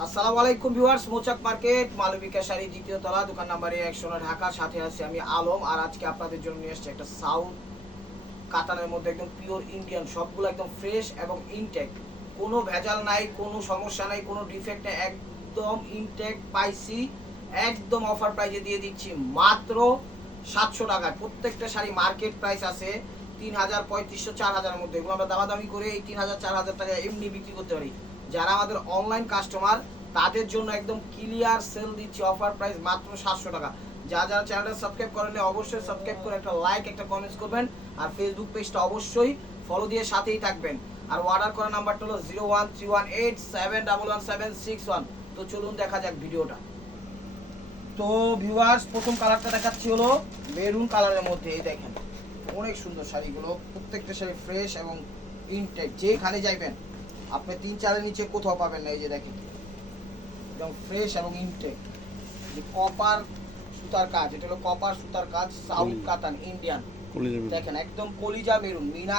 আসসালামু আলাইকুম ভিউয়ার্স, মোচাক মার্কেট মালবিকা শাড়ি দ্বিতীয় তলা, দোকান নাম্বার 100 ঢাকা। সাথে আছি আমি আলম। আর আজকে আপনাদের জন্য নিয়ে এসেছি একটা সাউথ কাতানের মধ্যে একদম পিওর ইন্ডিয়ান, সবগুলো একদম ফ্রেশ এবং ইনটেক, কোনো ভেজাল নাই, কোনো সমস্যা নাই, কোনো ডিফেক্ট নাই, একদম ইনটেক পাইছি। একদম অফার প্রাইজে দিয়ে দিচ্ছি মাত্র 700 টাকায়। প্রত্যেকটা শাড়ি মার্কেট প্রাইস আছে 3000, 3500, 4000 মধ্যে। এগুলো আমরা দামাদামি করে এই 3000, 4000 টাকা এমনি বিক্রি করতে পারি। যারা আমাদের অনলাইন কাস্টমার তাদের জন্য একদম ক্লিয়ার সেল দিচ্ছি, অফার প্রাইস মাত্র 700 টাকা। যারা চ্যানেলটা সাবস্ক্রাইব করেন অবশ্যই সাবস্ক্রাইব করে একটা লাইক, একটা কমেন্টস করবেন। আর ফেসবুক পেজটা অবশ্যই ফলো দিয়ে সাথেই থাকবেন। আর অর্ডার করার নাম্বারটা হলো 013187117161। তো চলুন দেখা যাক ভিডিওটা। তো ভিউয়ার্স, প্রথম কালারটা দেখাচ্ছি হলো মেরুন কালারের মধ্যে। এই দেখেন অনেক সুন্দর শাড়িগুলো, প্রত্যেকটা শাড়ি ফ্রেশ এবং ইনটেক। যেখানে যাইবেন আপনি 3-4-এর নিচে কোথাও পাবেন না। এই যে দেখেন একদম ফ্রেশ এবং ইনটেক। কপার সুতার কাজ, এটা হলো কপার সুতার কাজ, সাউথ কাতান ইন্ডিয়ান। দেখেন একদম কলিজা মেরুন, মিনা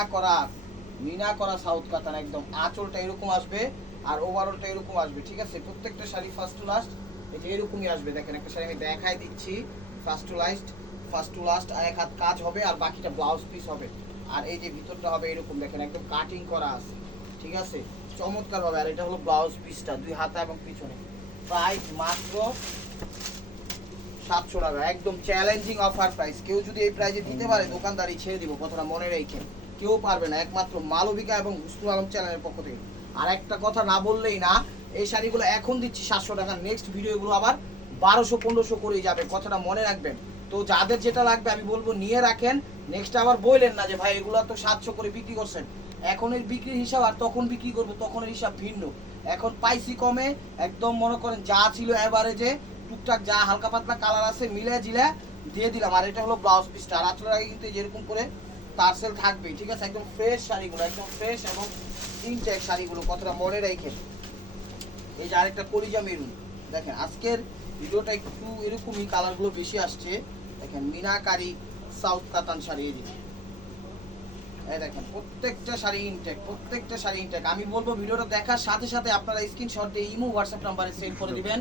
করা সাউথ কাতান। একদম আঁচলটা এরকম আসবে আর ওভারঅলটা এরকম আসবে, ঠিক আছে? প্রত্যেকটা শাড়ি ফার্স্ট টু লাস্ট এই যে এরকমই আসবে। দেখেন একটা শাড়ি আমি দেখাই দিচ্ছি, ফার্স্ট টু লাস্ট আর এক হাত কাজ হবে আর বাকিটা ব্লাউজ পিস হবে। আর এই যে ভিতরটা হবে এরকম, দেখেন একদম কাটিং করা আছে, ঠিক আছে? চমৎকার হবে। আর এটা হলো ব্লাউজ পিসটা, 2 হাতা এবং পিছনে। প্রাইস মাত্র 700 টাকা, একদম চ্যালেঞ্জিং অফার প্রাইস। কেউ যদি এই প্রাইসে দিতে পারে দোকানদারি ছেড়ে দিব, কথাটা মনে রেখেন। কেউ পারবে না, একমাত্র মালবিকা এবং হুসনুল আলম চ্যানেলের পক্ষ থেকে। আর একটা কথা না বললেই না, এই শাড়িগুলো এখন দিচ্ছি 700 টাকা, নেক্সট ভিডিওগুলো আবার 1200-1500 করেই যাবে, কথাটা মনে রাখবেন। তো যাদের যেটা লাগবে আমি বলবো নিয়ে রাখেন, নেক্সট আবার বললেন না যে ভাই এগুলো তো 700 করে বিক্রি করছেন। এখনের বিক্রির হিসাব আর তখন বিক্রি করবো তখনের হিসাব ভিন্ন। এখন পাইছি কমে, একদম মনে করেন যা ছিল এভারেজে, টুকটাক যা হালকা পাতলা কালার আছে মিলে জিলে দিয়ে দিলাম। আর এটা হলো ব্লাউজ পিসটা। আর আঁচলের আগে কিন্তু যেরকম করে টার্সেল থাকবেই, ঠিক আছে? একদম ফ্রেশ শাড়িগুলো, একদম ফ্রেশ এবং ইনটেক শাড়িগুলো, কথাটা মনে রেখে। এই যে আরেকটা কলিজা মেরুন। দেখেন আজকের ভিডিওটা একটু এরকমই কালারগুলো বেশি আসছে। দেখেন মিনাকারি সাউথ কাতান শাড়ি। এই দেখেন প্রত্যেকটা শাড়ি ইনটেক। আমি বলবো ভিডিওটা দেখার সাথে সাথে আপনারা স্ক্রিনশট দিয়ে ইমো হোয়াটসঅ্যাপ নাম্বারে সেন্ড করে দিবেন।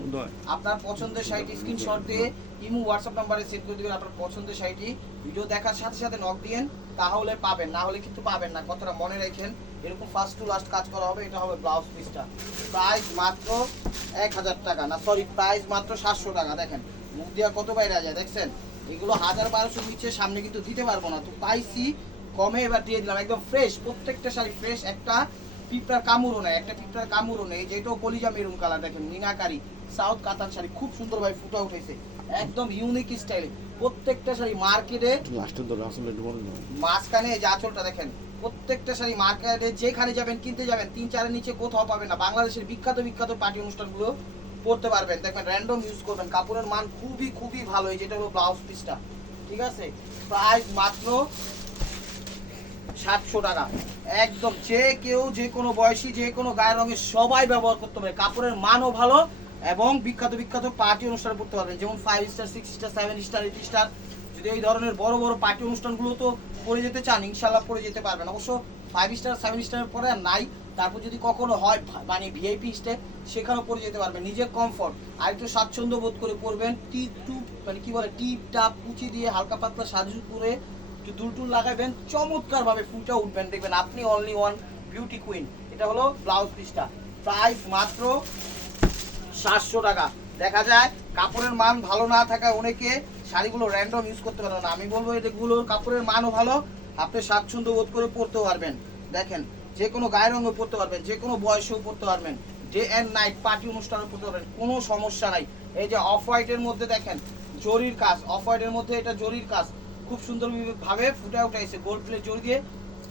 আপনার পছন্দের শাড়িটি স্ক্রিনশট দিয়ে ইমো হোয়াটসঅ্যাপ নাম্বারে সেন্ড করে দিবেন আপনার পছন্দের শাড়িটি। ভিডিও দেখার সাথে সাথে নক দিয়েন, তাহলে পাবেন, না হলে কিন্তু পাবেন না, কথাটা মনে রাখেন। এরকম ফার্স্ট টু লাস্ট কাজ করা হবে। এটা হবে ব্লাউজ পিসটা। প্রাইস মাত্র 1000 টাকা, না সরি, প্রাইস মাত্র 700 টাকা। দেখেন মুখ দিয়া কত বাইরে যায়, দেখছেন? এগুলো 1000-1200 নিচে সামনে কিন্তু দিতে পারবো না। তো পাইছি কমে, এবার দিয়ে দিলাম। একদম ফ্রেশ, প্রত্যেকটা শাড়ি ফ্রেশ, একটা পিঁপড়ার কামড়ও নেই, যেটাও কলিজা মেরুন কালার। দেখেন মিনাকারি সাউথ কাতান শাড়ি, খুব সুন্দর ভাবে ফুটা উঠেছে, একদম ইউনিক স্টাইলে। প্রত্যেকটা শাড়ি মার্কেটে মাঝখানে যে আঁচলটা দেখেন, প্রত্যেকটা শাড়ি মার্কেটে যেখানে যাবেন কিনতে যাবেন 3-4-এর নিচে কোথাও পাবেন না। বাংলাদেশের বিখ্যাত পার্টি অনুষ্ঠানগুলো পড়তে পারবেন। দেখবেন র্যান্ডম ইউজ করবেন, কাপড়ের মান খুবই ভালো। এই যেটা হলো ব্লাউজ পিসটা, ঠিক আছে? প্রাইস মাত্র 700 টাকা। একদম যে কেউ যে কোনো বয়সী যে কোনো গায়ের রঙের সবাই ব্যবহার করতে পারে। কাপড়ের মানও ভালো এবং বিখ্যাত পার্টি অনুষ্ঠান করতে পারবেন, যেমন 5 স্টার, 6 স্টার, 7 স্টার, 8 স্টার। যদি এই ধরনের বড় পার্টি অনুষ্ঠানগুলো তো পরে যেতে চান, ইনশাল্লাহ পরে যেতে পারবেন। অবশ্য 5 স্টার 7 স্টারের পরে আর নাই, তারপর যদি কখনো হয় মানে ভিআইপি স্টে, সেখানেও পরে যেতে পারবেন। নিজের কমফর্ট আর একটু স্বাচ্ছন্দ্য বোধ করে পরবেন। মানে কি বলে, টিপ টাপ কুচি দিয়ে হালকা পাতলা সাজু করে একটু দুলটুল লাগাবেন, চমৎকার ভাবে ফুটে উঠবেন, দেখবেন আপনি অনলি ওয়ান বিউটি কুইন। এটা হলো ব্লাউজ পিসটা। প্রাইস মাত্র 700 টাকা। দেখা যায় কাপড়ের মান ভালো না থাকায় অনেকে শাড়িগুলো র্যান্ডম ইউজ করতে পারবে না। আমি বলবো এগুলোর কাপড়ের মানও ভালো, আপনি স্বাচ্ছন্দ্য বোধ করে পরতে পারবেন। দেখেন যে কোনো গায়ের রঙে পরতে পারবেন, যে কোনো বয়সেও পরতে পারবেন, ডে অ্যান্ড নাইট পার্টি অনুষ্ঠানে পরতে পারবেন, কোনো সমস্যা নাই। এই যে অফ হোয়াইটের মধ্যে দেখেন জরির কাজ, অফ হোয়াইটের মধ্যে এটা জরির কাজ খুব সুন্দরভাবে ফুটে উঠাইছে, গোল্ড প্লেট জড়ি দিয়ে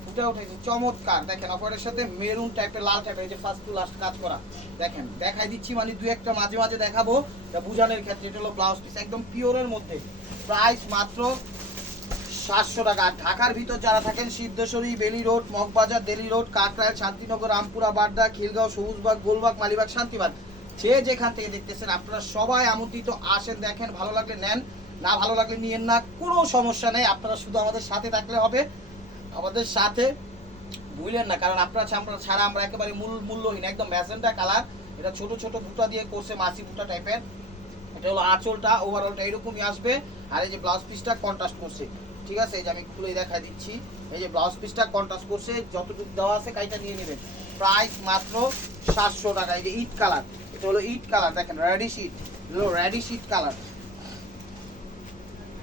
ফুটে উঠাইছে, চমৎকার। দেখেন অফারের সাথে মেরুন টাইপের, লাল টাইপের, এই যে ফার্স্ট টু লাস্ট কাজ করা। দেখেন দেখাই দিচ্ছি, মানে দু একটা মাঝে দেখাবো বুঝানোর ক্ষেত্রে। এটা হলো ব্লাউজ পিস, একদম পিওরের মধ্যে। প্রাইস মাত্র 700 টাকা। ঢাকার ভিতর যারা থাকেন, সিদ্ধেশ্বরী, বেলি রোড, মগবাজার, দেলি রোড, কাকরাইল, শান্তিনগর, রামপুরা, বাড্ডা, খিলগাঁও, সবুজবাগ, গোলবাগ, মালিবাগ, শান্তিবাগ, যে যেখান থেকে দেখতেছেন আপনারা সবাই আমন্ত্রিত। আসেন, দেখেন, ভালো লাগলে নেন, না ভালো লাগলে নিয়েন না, কোনো সমস্যা নেই। আপনারা শুধু আমাদের সাথে থাকলে হবে, আমাদের সাথে ভুলেন না, কারণ আপনারা ছাড়া আমরা একেবারে মূল্যহীন। একদম ম্যাজেন্টা কালার, এটা ছোট ছোট বুটা দিয়ে করছে, মাছি বুটা টাইপের। এটা হলো আঁচলটা, ওভারঅলটা এরকমই আসবে। আর এই যে ব্লাউজ পিসটা কন্ট্রাস্ট করছে, ঠিক আছে? এই যে আমি খুলে দেখাই দিচ্ছি, এই যে ব্লাউজ পিসটা কন্ট্রাস্ট করছে, যতটুকু দেওয়া আছে কাইটা নিয়ে নেবেন। প্রাইস মাত্র 700 টাকা। এই যে ইট কালার, এটা হলো ইট কালার, দেখেন রেডিশ ইট, হলো রেডিশ ইট কালার,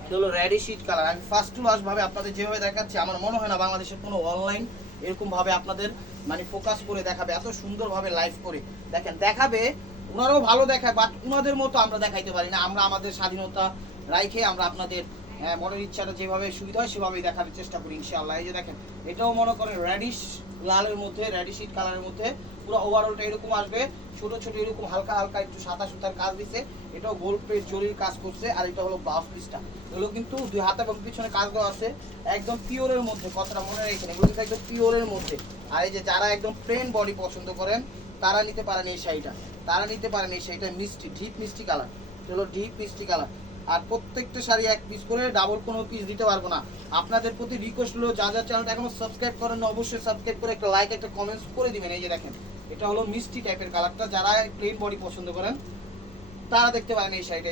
এটা হলো রেডিশ ইট কালার। আমি ফার্স্ট টু লাস্ট ভাবে আপনাদের যেভাবে দেখাচ্ছি, আমার মনে হয় না বাংলাদেশের কোনো অনলাইন এরকম ভাবে আপনাদের মানে ফোকাস করে দেখাবে, এত সুন্দরভাবে লাইভ করে দেখেন দেখাবে। ওনারাও ভালো দেখায়, বাট ওনাদের মতো আমরা দেখাইতে পারি না। আমরা আমাদের স্বাধীনতা রাইখে আমরা আপনাদের মনের ইচ্ছাটা যেভাবে সুবিধা হয় সেভাবেই দেখার চেষ্টা করি ইনশাআল্লাহ। এই যে দেখেন, এটাও মনে করেন রেডিশ লালের মধ্যে, রেডিশ ইট কালারের মধ্যে, পুরো ওভারঅলটা এরকম আসবে। ছোট ছোট এরকম হালকা হালকা একটু সাদা সুতার কাজ দিছে, এটাও গোল্ড প্লেট জরির কাজ করছে। আর এটা হলো ব্লাউজ পিসটা, এগুলো কিন্তু দুই হাতে এবং পিছনে কাজ দেওয়া আছে, একদম পিওরের মধ্যে, কথাটা মনে রেখেছেন, এগুলো কিন্তু একদম পিওরের মধ্যে। আর এই যে যারা একদম প্লেন বডি পছন্দ করেন তারা নিতে পারেন এই শাড়িটা, তারা নিতে পারেন এই শাড়িটা। মিষ্টি, ডিপ মিষ্টি কালার, হলো ডিপ মিষ্টি কালার। আর প্রত্যেকটা শাড়ি এক পিস করে, ডাবল কোনো পিস দিতে পারবো না। আপনাদের প্রতি রিকোয়েস্ট হলো, যা যা চ্যানেলটা এখনো সাবস্ক্রাইব করেন অবশ্যই সাবস্ক্রাইব করে একটা লাইক একটা কমেন্টস করে দিবেন। এই যে দেখেন, এটা হলো মিষ্টি টাইপের কালারটা, যারা প্লেন বডি পছন্দ করেন তারা দেখতে পারেন এই শাড়িটা।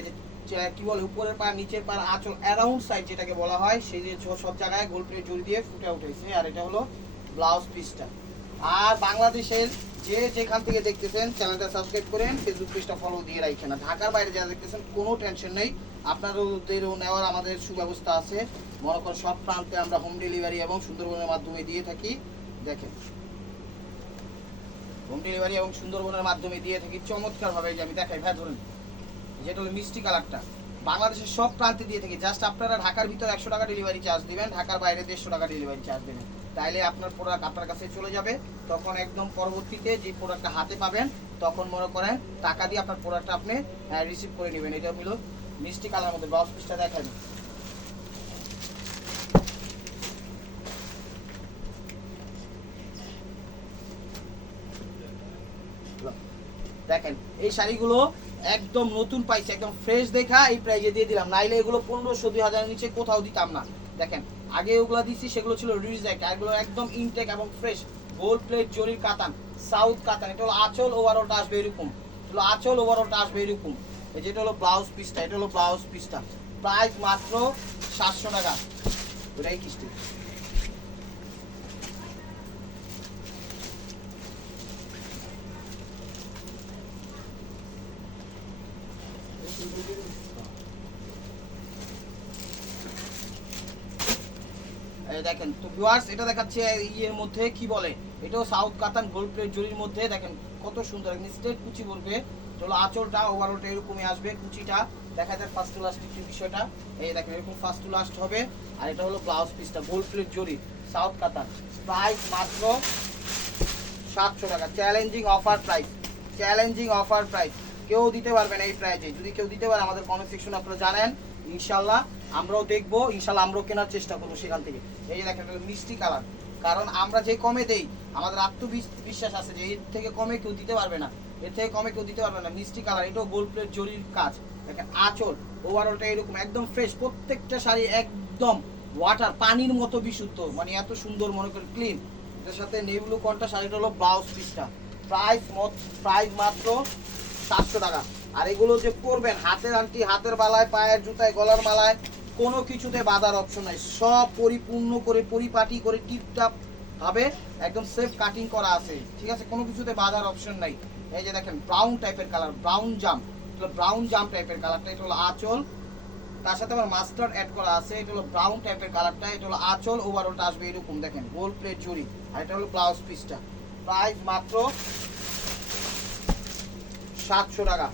যে কি বলে, উপরের পা নিচের পা আঁচল অ্যারাউন্ড সাইড যেটাকে বলা হয়, সেই যে সব জায়গায় গোল প্লেট জড়ি দিয়ে ফুটে উঠেছে। আর এটা হলো ব্লাউজ পিসটা। আর বাংলাদেশের যে যেখান থেকে দেখতেছেন চ্যানেলটা সাবস্ক্রাইব করেন, ফেসবুক পেজটা ফলো দিয়ে রাখেন। না ঢাকার বাইরে যারা দেখতেছেন কোনো টেনশন নেই, আপনাদেরও নেওয়ার আমাদের সুব্যবস্থা আছে। মনে করেন সব প্রান্তে আমরা হোম ডেলিভারি এবং সুন্দরবনের মাধ্যমে দিয়ে থাকি। দেখেন, হোম ডেলিভারি এবং সুন্দরবনের মাধ্যমে দিয়ে থাকি চমৎকারভাবে। যে আমি দেখাই ভাই, ধরুন যেটা হলো মিষ্টি কালারটা, বাংলাদেশের সব প্রান্তে দিয়ে থাকি। জাস্ট আপনারা ঢাকার ভিতর 100 টাকা ডেলিভারি চার্জ দিবেন, ঢাকার বাইরে 150 টাকা ডেলিভারি চার্জ দেবেন। তাইলে আপনার প্রোডাক্ট আপনার কাছে চলে যাবে। তখন একদম পরবর্তীতে যে প্রোডাক্টটা হাতে পাবেন, তখন মনে করেন টাকা দিয়ে আপনার প্রোডাক্টটা আপনি রিসিভ করে নেবেন। এটা হলো মিষ্টি কালার মধ্যে ব্লাউজ পিসটা দেখাবেন। দেখেন এই শাড়িগুলো একদম নতুন পাইছে, একদম ফ্রেশ দেখা এই প্রাইজে দিয়ে দিলাম। নাইলে এগুলো 1500 2000 নিচে কোথাও দিতাম না। দেখেন আগে ওগুলো দিচ্ছি সেগুলো ছিল রিজেক্ট, আর এগুলো একদম ইনটেক এবং ফ্রেশ গোল্ড প্লেট জরির কাতান, সাউথ কাতান। এটা হলো আঁচল, ওভারঅলটা আসবে এরকম, হলো আঁচল ওভারঅলটা আসবে এরকম। এই যেটা হলো ব্লাউজ পিসটা, এটা হলো ব্লাউজ পিসটা। প্রাইস মাত্র 700 টাকা। ওটাই কিস্তি। দেখেন তো ভিউয়ার্স, এটা দেখাচ্ছে ইয়ের মধ্যে কি বলে, এটাও সাউথ কাতান গোল্ড প্লেট জরির মধ্যে। দেখেন কত সুন্দর স্ট্রেট কুচি পড়বে। চলো আঁচলটা ওভারঅলটা এরকমই আসবে, কুচিটা দেখা যায় ফার্স্ট টু লাস্ট বিষয়টা। এই দেখেন এরকম ফার্স্ট টু লাস্ট হবে। আর এটা হলো ব্লাউজ পিসটা, গোল্ড প্লেট জরি সাউথ কাতান। প্রাইস মাত্র 700 টাকা। Challenging offer price, challenging offer price. কেউ দিতে পারবে না এই প্রাইসে। যদি কেউ দিতে পারে আমাদের কমেন্ট সেকশনে আপনারা জানেন, ইনশাল্লাহ আমরাও দেখবো, ইনশাল্লাহ আমরাও কেনার চেষ্টা করবো সেখান থেকে। এই যে দেখেন মিষ্টি কালার, কারণ আমরা যে কমে দেই আমাদের আত্মবিশ্বাস আছে যে এর থেকে কমে কেউ দিতে পারবে না, এর থেকে কমে কেউ দিতে পারবে না। মিষ্টি কালার, এটাও গোল্ড প্লেট জরির কাজ। দেখেন আঁচল ওভারঅলটা এরকম একদম ফ্রেশ, প্রত্যেকটা শাড়ি একদম ওয়াটার পানির মতো বিশুদ্ধ, মানে এত সুন্দর মনে করেন ক্লিন। এটার সাথে নেভি কন্ট্রাস্ট। শাড়িটা হলো ব্লাউজ পিসটা। প্রাইস মাত্র 700 টাকা। আর এগুলো যে পরবেন হাতের আংটি, হাতের বালায়, পায়ের জুতায়, গলার মালায়, কোনো কিছুতে বাঁধার অপশন নাই। সব পরিপূর্ণ করে পরিপাটি করে টিপটাপ ভাবে একদম সেফ কাটিং করা আছে, ঠিক আছে? কোনো কিছুতে বাঁধার অপশন নাই। এই যে দেখেন ব্রাউন টাইপের কালার, ব্রাউন জাম, ব্রাউন জাম টাইপের কালারটা। এটা হলো আঁচল, তার সাথে আমার মাস্টার্ড অ্যাড করা আছে। এটা হলো ব্রাউন টাইপের কালারটা। এটা হলো আঁচল, ওভারঅলটা আসবে এরকম দেখেন গোল্ড প্লেট জরি। আর এটা হলো ব্লাউজ পিসটা। প্রাইস মাত্র 700 টাকা।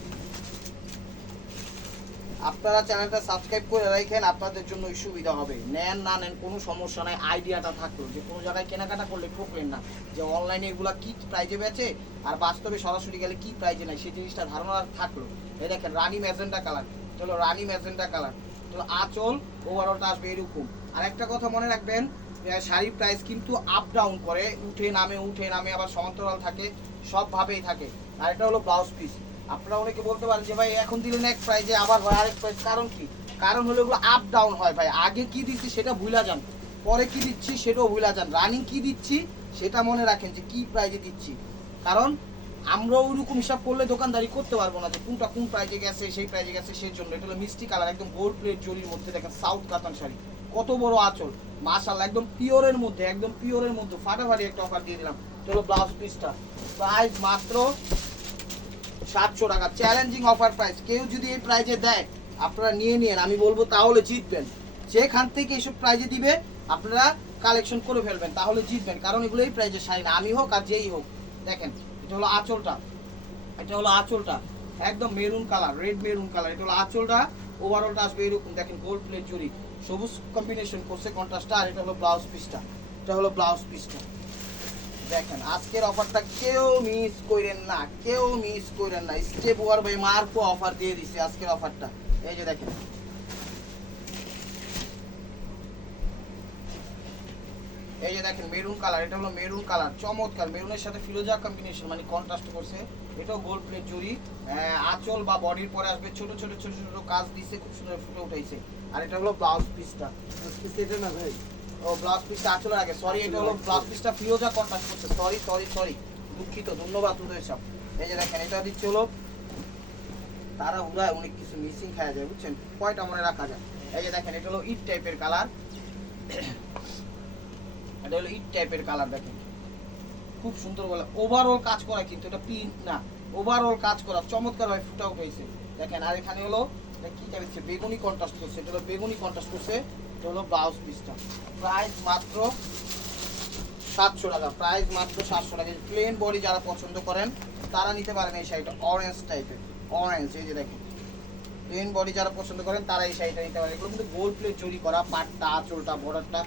আপনারা চ্যানেলটা সাবস্ক্রাইব করে রাখেন, আপনাদের জন্য সুবিধা হবে। নেন না নেন কোনো সমস্যা নাই, আইডিয়াটা থাকলো যে কোনো জায়গায় কেনাকাটা করলে ঠকলেন না, যে অনলাইনে এগুলা কি প্রাইজে বেচে আর বাস্তবে সরাসরি গেলে কি প্রাইজে নেয় সেই জিনিসটা ধারণা থাকলো। এই দেখেন রানি ম্যাজেন্টা কালার, চলো রানি ম্যাজেন্টা কালার, চলো আঁচল ওভারঅলটা আসবে এরকম। আর একটা কথা মনে রাখবেন, শাড়ির প্রাইস কিন্তু আপ ডাউন করে, উঠে নামে, আবার সমান্তরাল থাকে, সবভাবেই থাকে। আর এটা হলো ব্লাউজ পিস। আপনারা অনেকে বলতে পারেন যে ভাই এখন দিলেন এক প্রাইজে আবার হয় আরেক প্রাইস, কারণ কি? কারণ হলো এগুলো আপ ডাউন হয় ভাই। আগে কি দিচ্ছি সেটা ভুলা যান, পরে কি দিচ্ছি সেটাও ভুলা যান। রানিং কি দিচ্ছি সেটা মনে রাখেন যে কি প্রাইজে দিচ্ছি, কারণ আমরা ওইরকম হিসাব করলে দোকানদারি করতে পারবো না যে কোনটা কোন প্রাইজে গেছে সেই প্রাইজে গেছে সেই জন্য। এটা হলো মিষ্টি কালার, একদম গোল্ড প্লেট জরির মধ্যে দেখেন সাউথ কাতান শাড়ি, কত বড় আঁচল, মাশাআল্লাহ একদম পিওরের মধ্যে, একদম পিওরের মধ্যে ফাটাফাটি একটা অফার দিয়ে দিলাম। এটা হলো ব্লাউজ পিসটা, প্রাইস মাত্র 700 টাকা, চ্যালেঞ্জিং অফার প্রাইস। কেউ যদি এই প্রাইজে দেয় আপনারা নিয়ে নিন, আমি বলবো তাহলে জিতবেন। যেখান থেকে এইসব প্রাইজে দিবে আপনারা কালেকশন করে ফেলবেন, তাহলে জিতবেন, কারণ এগুলো এই প্রাইজে শাড়ি না, আমি হোক আর যেই হোক। দেখেন এটা হলো আঁচলটা, এটা হলো আঁচলটা একদম maroon colour, red maroon colour, এটা হলো আঁচলটা। ওভারঅলটা আসবে এরকম, দেখেন গোল্ড প্লেট জরি, সবুজ কম্বিনেশন করছে কন্ট্রাস্টটা। আর এটা হলো ব্লাউজ পিসটা, এটা হলো ব্লাউজ পিসটা। দেখেন আজকের অফারটা কেউ মিস করেন না, কেউ মিস করেন না। স্টেপ ওয়ার ভাই মার্কো অফার দিয়ে দিছে আজকের অফারটা। এই যে দেখেন, এই যে দেখেন মেরুন কালার, এটা হলো মেরুন কালার, চমৎকার মেরুনের সাথে ফিরোজা কম্বিনেশন, মানে কন্ট্রাস্ট করছে। এটাও গোল্ড প্লেট জরি, আঁচল বা বডির পরে আসবে ছোট ছোট ছোট ছোট কাজ দিছে, খুব সুন্দর ফুটে উঠাইছে। আর এটা হলো ব্লাউজ পিসটা, এটা না ভাই, ও ব্লাউজ পিসটা আঁচলের আগে, সরি এটা হলো ব্লাউজ পিসটা ফিরোজা কন্ট্রাস্ট করছে, সরি সরি সরি, দুঃখিত, ধন্যবাদ উদয় সাহেব। এই যে দেখেন এটা দিচ্ছে হলো তারা উড়ায়, অনেক কিছু মিসিং খাওয়া যায় বুঝছেন, কয়টা মনে রাখা যায়। এই যে দেখেন এটা হলো ইট টাইপের কালার, এটা হলো ইট টাইপের কালার, দেখেন খুব সুন্দর বলে ওভারঅল কাজ করা, কিন্তু এটা প্রিন্ট না, ওভারঅল কাজ করা চমৎকার ভাবে ফুটা উঠেছে। দেখেন আর এখানে হলো কি টাইপের বেগুনি কন্ট্রাস্ট করছে, এটা হলো বেগুনি কন্ট্রাস্ট করছে। এটা হলো ব্লাউজ পিসটা, প্রাইস মাত্র 700 টাকা, প্রাইস মাত্র 700 টাকা। প্লেন বডি যারা পছন্দ করেন তারা নিতে পারেন এই শাড়িটা, অরেঞ্জ টাইপের, অরেঞ্জ। এই যে দেখেন প্লেন বডি যারা পছন্দ করেন তারা এই শাড়িটা নিতে পারেন। এগুলো কিন্তু গোল্ড প্লেট জরি করা, পাটটা আঁচলটা বর্ডারটা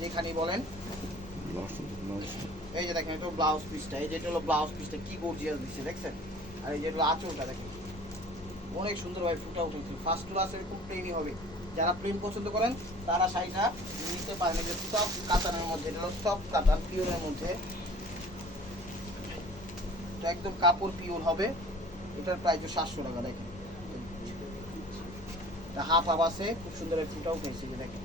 যেখানেই বলেন। এই যে দেখেন এটা ব্লাউজ পিসটা, এই যে এটা হলো ব্লাউজ পিসটা, কি গর্জিয়াস দিচ্ছে দেখছেন। আর এই যে হলো আঁচলটা দেখেন অনেক সুন্দরভাবে ফুটা উঠেছে। ফার্স্ট ক্লাস এরকম প্লেনই হবে, যারা প্লেন পছন্দ করেন তারা শাড়িটা নিতে পারেন। এই যে সফট কাতানের মধ্যে, এটা হলো সফট কাতান পিওরের মধ্যে, এটা একদম কাপড় পিওর হবে। এটার প্রাইস 700 টাকা। দেখেন এটা হাফ হাফ আছে, খুব সুন্দর ফুটা উঠেছে। যে দেখেন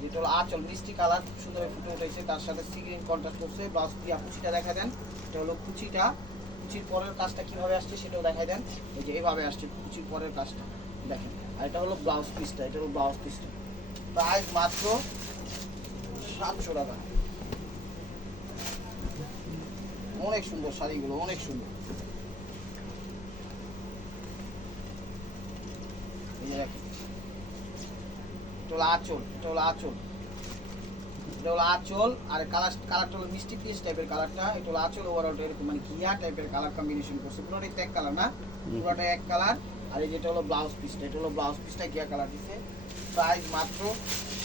যেটা হলো আঁচল মিষ্টি কালার, খুব সুন্দর ফুটে উঠেছে, তার সাথে সি গ্রিন কন্ট্রাস্ট করছে। ব্লাউজ দিয়া কুচিটা দেখা দেন, এটা হলো কুচিটা, কুচির পরের কাজটা কিভাবে আসছে সেটাও দেখাই দেন। এই যে এইভাবে আসছে কুচির পরের কাজটা দেখেন। আর এটা হলো ব্লাউজ পিসটা, এটা হলো ব্লাউজ পিসটা, প্রাইস মাত্র 700 টাকা। অনেক সুন্দর শাড়িগুলো, অনেক সুন্দর। এই যে দেখেন এটা হলো আঁচল, এটা হলো আঁচল, এটা হলো আঁচল। আর কালারটা হলো মিষ্টি পিস টাইপের কালারটা, এটা হলো আঁচল। ওভারঅলটা এরকম মানে ঘিয়া টাইপের কালার কম্বিনেশন করছে, পুরোটাই এক কালার না, পুরোটাই এক কালার। আর এই যেটা হলো ব্লাউজ পিসটা, এটা হলো ব্লাউজ পিসটা ঘিয়া কালার দিছে। প্রাইস মাত্র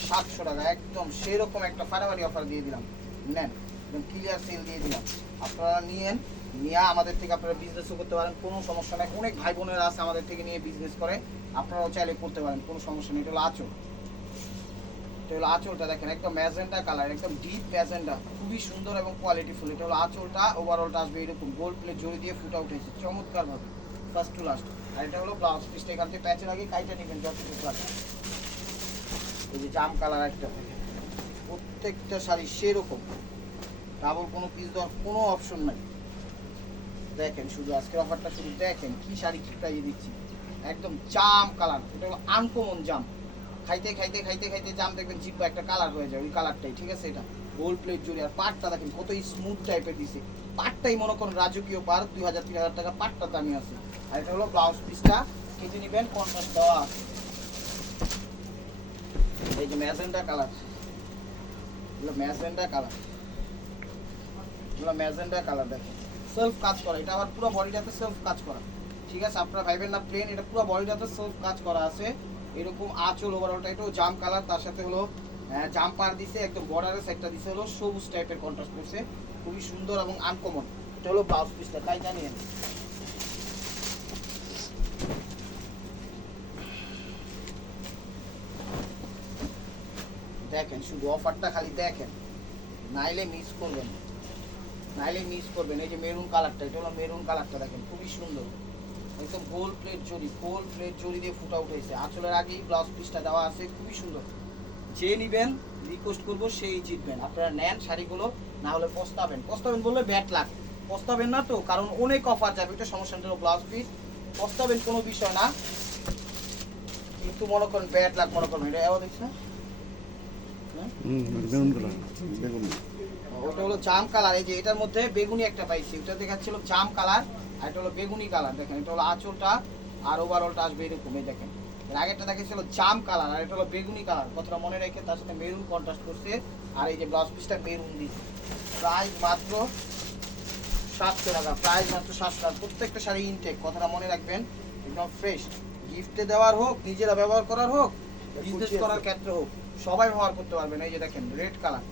700 টাকা, একদম সেরকম একটা ফাটাফাটি অফার দিয়ে দিলাম। নেন একদম ক্লিয়ার সেল দিয়ে দিলাম, আপনারা নিয়েন, নিয়ে আমাদের থেকে আপনারা বিজনেসও করতে পারেন, কোনো সমস্যা নেই। অনেক ভাই বোনেরা আছে আমাদের থেকে নিয়ে বিজনেস করে, আপনারাও চাইলে করতে পারেন, কোনো সমস্যা নেই। এটা হলো আঁচল, এটা হলো আঁচলটা দেখেন একদম ম্যাজেন্টা কালার, একদম ডিপ ম্যাজেন্টা, খুবই সুন্দর এবং কোয়ালিটিফুল। এটা হলো আঁচলটা, ওভারঅলটা আসবে এরকম গোল্ড প্লেট জড়ি দিয়ে ফুটা উঠেছে চমৎকার ভাবে ফার্স্ট টু লাস্ট। আর এটা হলো ব্লাউজ পিসটা, এখান থেকে প্যাচের আগে কাইটা নেবেন যতটুকু লাগে। এই যে জাম কালার একটা, প্রত্যেকটা শাড়ি সেরকম, ডাবল কোনো পিস দেওয়ার কোনো অপশন নাই। দেখেন শুধু আজকের অফারটা শুধু দেখেন, কি শাড়ি কি প্রাইজে দিচ্ছি, একদম জাম কালার। এটা হলো আনকমন জাম, খাইতে খাইতে খাইতে খাইতে জাম দেখবেন জিব্বা একটা কালার হয়ে যায়, ওই কালারটাই ঠিক আছে। এটা গোল্ড প্লেট জড়ি, আর পাটটা দেখেন কত স্মুথ টাইপের দিছে, পাটটাই মনে করেন রাজকীয় পার, 2000-3000 টাকা পাটটা দামি আছে। আর এটা হলো ব্লাউজ পিসটা, কেটে নেবেন, কন্ট্রাস্ট দেওয়া আছে। এই যে ম্যাজেন্টা কালার, এগুলো ম্যাজেন্টা কালার, এগুলো ম্যাজেন্টা কালার দেখেন সেলফ কাজ করা, এটা আবার পুরো বডিটাতে সেলফ কাজ করা, ঠিক আছে। আপনারা ভাইবেন না প্লেন, এটা পুরো বডিটাতে সেলফ কাজ করা আছে এরকম। আঁচল ওভারঅলটা এটাও জাম কালার, তার সাথে হলো জাম পার দিছে, একদম বর্ডারের সাইডটা দিছে হলো সবুজ টাইপের কন্ট্রাস্ট করছে, খুবই সুন্দর এবং আনকমন। এটা হলো ব্লাউজ পিসটা, তাই জানিয়েন। দেখেন শুধু অফারটা খালি দেখেন, নাইলে মিস করবেন, নাইলে মিস করবেন। এই যে মেরুন কালারটা, এটা হলো মেরুন কালারটা দেখেন খুবই সুন্দর, একদম গোল্ড প্লেট জড়ি, গোল্ড প্লেট জড়ি দিয়ে ফুটা উঠেছে। আঁচলের আগেই ব্লাউজ পিসটা দেওয়া আছে, খুবই সুন্দর। যে নিবেন রিকোয়েস্ট করবো সেই জিতবেন, আপনারা নেন শাড়িগুলো, না হলে পস্তাবেন, পস্তাবেন বললে ব্যাট লাগ, পস্তাবেন না তো, কারণ অনেক অফার যাবে, এটা সমস্যা নেই। ব্লাউজ পিস পস্তাবেন কোনো বিষয় না, কিন্তু মনে করেন ব্যাড লাগ মনে করেন। এটা এও দেখছ না, বেগুন কালার, বেগুন। ওটা হলো জাম কালার। এই যে এটার মধ্যে বেগুনি একটা পাইছি, ওটা দেখাচ্ছিল জাম কালার, আর এটা হলো বেগুনি কালার। দেখেন এটা হলো আঁচলটা আর ওভারঅলটা আসবে এরকম। এই দেখেন এর আগেরটা দেখাচ্ছিল জাম কালার, আর এটা হলো বেগুনি কালার। কথাটা মনে রেখে তার সাথে মেরুন কন্ট্রাস্ট করছে, আর এই যে ব্লাউজ পিসটা মেরুন দিচ্ছে। প্রাইস মাত্র 700 টাকা, প্রাইস মাত্র 700 টাকা। প্রত্যেকটা শাড়ি ইনটেক, কথাটা মনে রাখবেন, একদম ফ্রেশ। গিফটে দেওয়ার হোক, নিজেরা ব্যবহার করার হোক, বিজনেস করার ক্ষেত্রে হোক, সবাই ব্যবহার করতে পারবেন। এই যে দেখেন রেড কালার,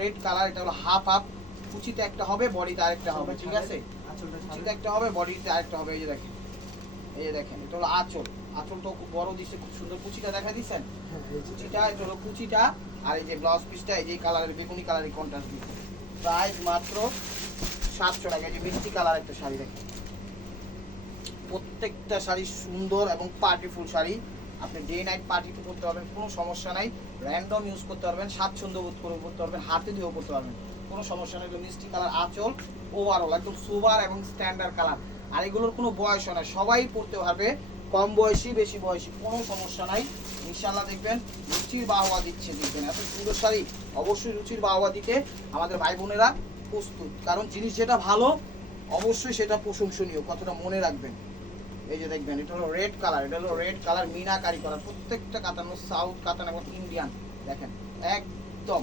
রেড কালার, এটা হলো হাফ হাফ, কুচিতে একটা হবে, বডিতে আরেকটা হবে, ঠিক আছে? কুচিতে একটা হবে, বডিতে আরেকটা হবে। এই যে দেখেন, এই যে দেখেন এটা হলো আঁচল। আঁচলটা খুব বড় দিচ্ছে, খুব সুন্দর। কুচিটা দেখা দিচ্ছেন, কুচিটা এটা হলো কুচিটা, আর এই যে ব্লাউজ পিসটা এই যে কালারের বেগুনি কালারের কন্ট্রাস্ট দিচ্ছে। প্রাইস মাত্র 700 টাকা। এই যে মিষ্টি কালার একটা শাড়ি দেখেন, প্রত্যেকটা শাড়ি সুন্দর এবং পার্টিফুল শাড়ি। আপনি ডে নাইট পার্টিতে করতে পারবেন, কোনো সমস্যা নাই। র্যান্ডম ইউজ করতে পারবেন, স্বাচ্ছন্দ্য বোধ করে করতে পারবেন, হাতে দিয়েও করতে পারবেন, কোনো সমস্যা নেই। মিষ্টি কালার আঁচল, ওভারঅল একদম সুপার এবং স্ট্যান্ডার্ড কালার। আর এগুলোর কোনো বয়স নাই, সবাই পড়তে পারবে, কম বয়সী বেশি বয়সী কোনো সমস্যা নাই। ইনশাল্লাহ দেখবেন রুচির বাহবা দিচ্ছে, দেখবেন এত সুন্দর শাড়ি। অবশ্যই রুচির বাহবা দিতে আমাদের ভাই বোনেরা প্রস্তুত, কারণ জিনিস যেটা ভালো অবশ্যই সেটা প্রশংসনীয়, কথাটা মনে রাখবেন। এই যে দেখবেন এটা হলো রেড কালার, এটা হলো রেড কালার মিনাকারি করা, প্রত্যেকটা কাতান সাউথ কাতান এবং ইন্ডিয়ান। দেখেন একদম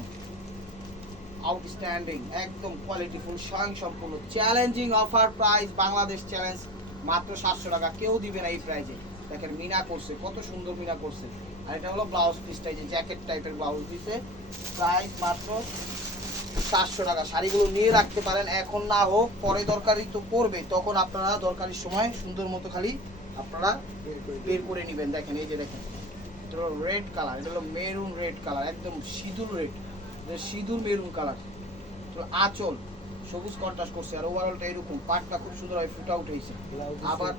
আউটস্ট্যান্ডিং, একদম কোয়ালিটিফুল, স্বয়ংসম্পূর্ণ। Challenging offer price, Bangladesh challenge, মাত্র 700 টাকা। কেউ দিবে না এই প্রাইজে। দেখেন মিনা করছে, কত সুন্দর মিনা করছে। আর এটা হলো ব্লাউজ পিসটা, এই যে জ্যাকেট টাইপের ব্লাউজ দিছে। প্রাইস মাত্র 700 টাকা। শাড়িগুলো নিয়ে রাখতে পারেন, এখন না হোক পরে দরকারি তো পড়বে, তখন আপনারা দরকারির সময় সুন্দর মতো খালি আপনারা বের করে নেবেন। দেখেন এই যে দেখেন এটা হলো রেড কালার, এটা হলো মেরুন রেড কালার, একদম সিঁদুর রেড, সিঁদুর মেরুন কালার। তো আঁচল সবুজ কন্ট্রাস্ট করছে, আর ওভারঅলটা এরকম, পাটটা খুব সুন্দরভাবে ফুটা উঠেছে। আবার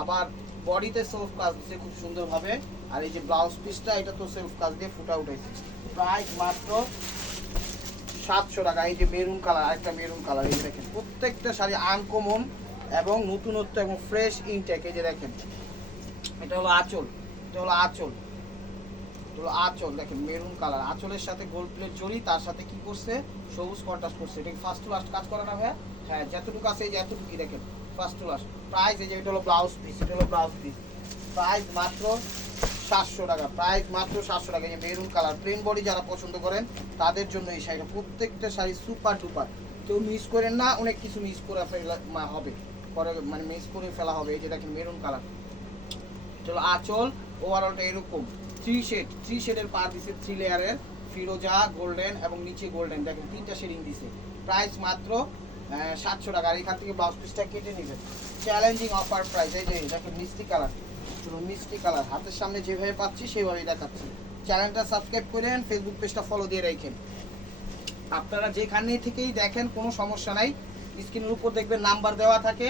আবার বডিতে সেলফ কাজ দিচ্ছে খুব সুন্দরভাবে, আর এই যে ব্লাউজ পিসটা এটা তো সেলফ কাজ দিয়ে ফুটা উঠেছে। প্রাইস মাত্র 700 টাকা। এই যে মেরুন কালার, আরেকটা মেরুন কালার। এই যে দেখেন প্রত্যেকটা শাড়ি আনকমন এবং নতুনত্ব এবং ফ্রেশ ইনটেক। এই যে দেখেন এটা হলো আঁচল, এটা হলো আঁচল, এটা হলো আঁচল। দেখেন মেরুন কালার, আঁচলের সাথে গোল্ড প্লেট জড়ি, তার সাথে কি করছে সবুজ কন্ট্রাস্ট করছে। এটা ফার্স্ট টু লাস্ট কাজ করে না ভাইয়া? হ্যাঁ, যতটুকু আছে এই যে এতটুকুই দেখেন ফার্স্ট টু লাস্ট। প্রাইস এই যে এটা হলো ব্লাউজ পিস, এটা হলো ব্লাউজ পিস। প্রাইস মাত্র 700 টাকা, প্রাইস মাত্র 700 টাকা। এই যে মেরুন কালার প্লেন বডি যারা পছন্দ করেন তাদের জন্য এই শাড়িটা, প্রত্যেকটা শাড়ি সুপার ডুপার। কেউ মিস করেন না, অনেক কিছু মিস করে ফেলা হবে, পরে মানে মিস করে ফেলা হবে। এই যে দেখেন মেরুন কালার, চলো আঁচল ওভারঅলটা এরকম 3 শেডের পার দিছে, 3 লেয়ারের, ফিরোজা গোল্ডেন এবং নিচে গোল্ডেন। দেখেন 3টা শেডিং দিছে। প্রাইস মাত্র 700 টাকা। আর এখান থেকে ব্লাউজ পিসটা কেটে নেবেন। Challenging offer price. এই যে দেখেন মিষ্টি কালার, মিষ্টি কালার, হাতের সামনে যেভাবে পাচ্ছি সেভাবেই দেখাচ্ছি। চ্যানেলটা সাবস্ক্রাইব করেন, ফেসবুক পেজটা ফলো দিয়ে রাখেন। আপনারা যেখানে থেকেই দেখেন কোনো সমস্যা নাই, স্ক্রিনের উপর দেখবেন নাম্বার দেওয়া থাকে,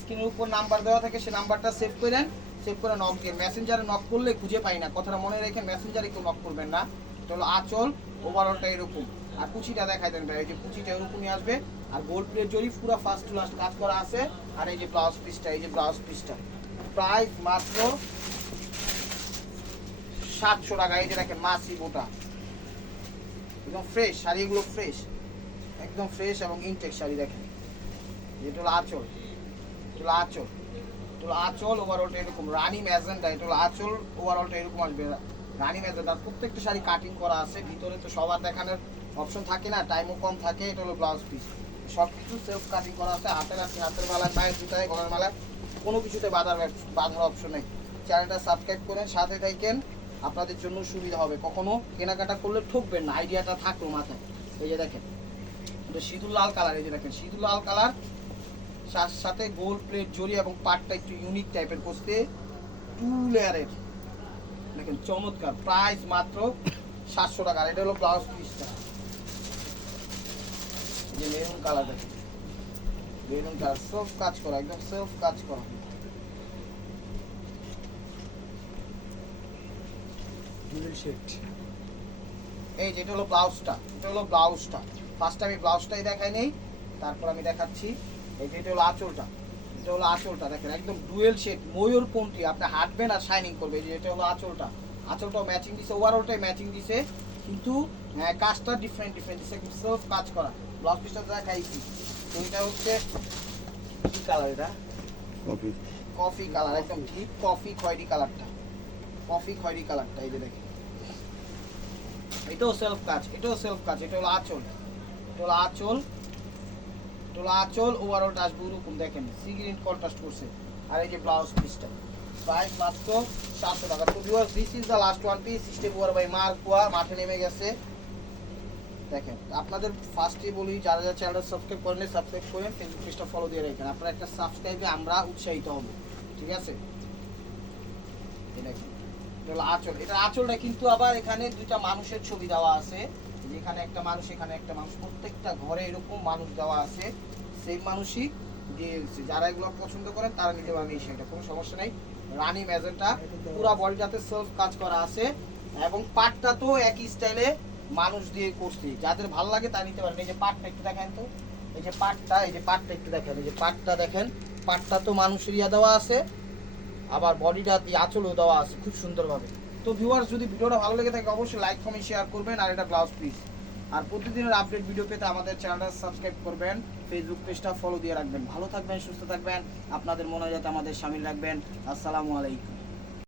স্ক্রিনের উপর নাম্বার দেওয়া থাকে, সেই নাম্বারটা সেভ করেন, সেভ করে নক দিয়ে। মেসেঞ্জারে নক করলে খুঁজে পাই না, কথাটা মনে রেখে মেসেঞ্জারে কেউ নক করবেন না। এটা হলো আঁচল, ওভারঅলটা এরকম। আর কুচিটা দেখাই দেন ভাই, এই যে কুচিটা এরকমই আসবে, আর গোল্ড প্লেট জড়ি পুরো ফার্স্ট টু লাস্ট কাজ করা আছে। আর এই যে ব্লাউজ পিসটা, এই যে ব্লাউজ পিসটা, প্রাইস মাত্র 700 টাকা। এই যে দেখেন মাছি বোটা, একদম ফ্রেশ শাড়িগুলো, ফ্রেশ একদম ফ্রেশ এবং ইনটেক শাড়ি। দেখেন এটা হলো আঁচল, এটা হলো আঁচল, এটা হলো আঁচল, ওভারঅলটা এরকম রানী ম্যাজেন্টা। এটা হলো আঁচল, ওভারঅলটা এরকম আসবে রানী ম্যাজেন্টা। প্রত্যেকটা শাড়ি কাটিং করা আছে, ভিতরে তো সবার দেখানোর অপশন থাকে না, টাইমও কম থাকে। এটা হলো ব্লাউজ পিস, সব কিছু সেলফ কাটিং করা আছে। হাতের আছে, হাতের মালায়, পায়ের জুতায়, গলার মালায়, কোনো কিছুতে বাধার অপশন নেই। চ্যানেলটা সাবস্ক্রাইব করেন, সাথে থাকেন, আপনাদের জন্য সুবিধা হবে। কখনো কেনাকাটা করলে ঠকবেন না, আইডিয়াটা থাকলো মাথায়। এই যে দেখেন এটা সিঁদুর লাল কালার, এই যে দেখেন সিঁদুর লাল কালার, সাথে গোল্ড প্লেট জড়ি এবং পাটটা একটু ইউনিক টাইপের করতে, 2 লেয়ারের। দেখেন চমৎকার। প্রাইস মাত্র 700 টাকা। এটা হলো ব্লাউজ পিসটা, যে মেরুন কালার, দেখেন মেরুন কালার, সেলফ কাজ করা, একদম সেলফ কাজ করা। এই যে এটা হলো ব্লাউজটা, এটা হলো ব্লাউজটা। ফার্স্ট আমি ব্লাউজটাই দেখাই নেই, তারপর আমি দেখাচ্ছি এই যে এটা হলো আঁচলটা, এটা হলো আঁচলটা দেখেন একদম ডুয়েল শেড ময়ূরপন্থী, আপনি হাঁটবেন আর শাইনিং করবে। এই যে এটা হলো আঁচলটা, আঁচলটাও ম্যাচিং দিছে, ওভারঅলটাই ম্যাচিং দিছে, কিন্তু কাজটা ডিফারেন্ট দিছে, একদম সেলফ কাজ করা। ব্লাউজ পিসটা দেখাইছি। তো এটা হচ্ছে কি কালার, এটা কফি কফি কালার, একদম ডিপ কফি খয়েরি কালারটা, কফি খয়েরি কালারটা। এই যে দেখেন এটাও সেলফ কাজ, এটাও সেলফ কাজ। এটা হলো আঁচল, এটা হলো আঁচল, এটা হলো আঁচল। ওভারঅলটা আসবে ওরকম দেখেন সি গ্রিন কন্ট্রাস্ট করছে। আর এই যে ব্লাউজ পিসটা, প্রাইস মাত্র 700 টাকা। তো viewers this is the last one piece. Step over by মার্কোয়া মাঠে নেমে গেছে। দেখেন আপনাদের ফার্স্টে বলি, যারা যারা চ্যানেলটা সাবস্ক্রাইব করেন সাবস্ক্রাইব করেন, ফেসবুক পেজটা ফলো দিয়ে রাখেন। আপনারা একটা সাবস্ক্রাইবে আমরা উৎসাহিত হব, ঠিক আছে? এই দেখেন এটা হলো আঁচল। এটা আঁচলটা কিন্তু আবার এখানে দুইটা মানুষের ছবি দেওয়া আছে, যেখানে একটা মানুষ এখানে একটা মানুষ, প্রত্যেকটা ঘরে এরকম মানুষ দেওয়া আছে, সেই মানুষই দিয়ে দিচ্ছে। যারা এগুলো পছন্দ করেন তারা নিতে পারবেন এই শাড়িটা, কোনো সমস্যা নেই। রানী ম্যাজেন্টা পুরো বডিটাতে সেলফ কাজ করা আছে, এবং পাটটা তো একই স্টাইলে মানুষ দিয়ে করছি। যাদের ভালো লাগে তা নিতে পারেন। এই যে পাটটা একটু দেখেন তো, এই যে পাটটা, এই যে পাটটা একটু দেখেন, এই যে পাটটা দেখেন, পাটটা তো মানুষের ইয়া দেওয়া আছে, আবার বডিটা দিয়ে আঁচলও দেওয়া আছে খুব সুন্দরভাবে। তো ভিউয়ার্স যদি ভিডিওটা ভালো লেগে থাকে অবশ্যই লাইক কমেন্ট শেয়ার করবেন। আর এটা ব্লাউজ পিস। আর প্রতিদিনের আপডেট ভিডিও পেতে আমাদের চ্যানেলটা সাবস্ক্রাইব করবেন, ফেসবুক পেজটা ফলো দিয়ে রাখবেন। ভালো থাকবেন, সুস্থ থাকবেন, আপনাদের মনে যাতে আমাদের শামিল রাখবেন। আসসালামু আলাইকুম।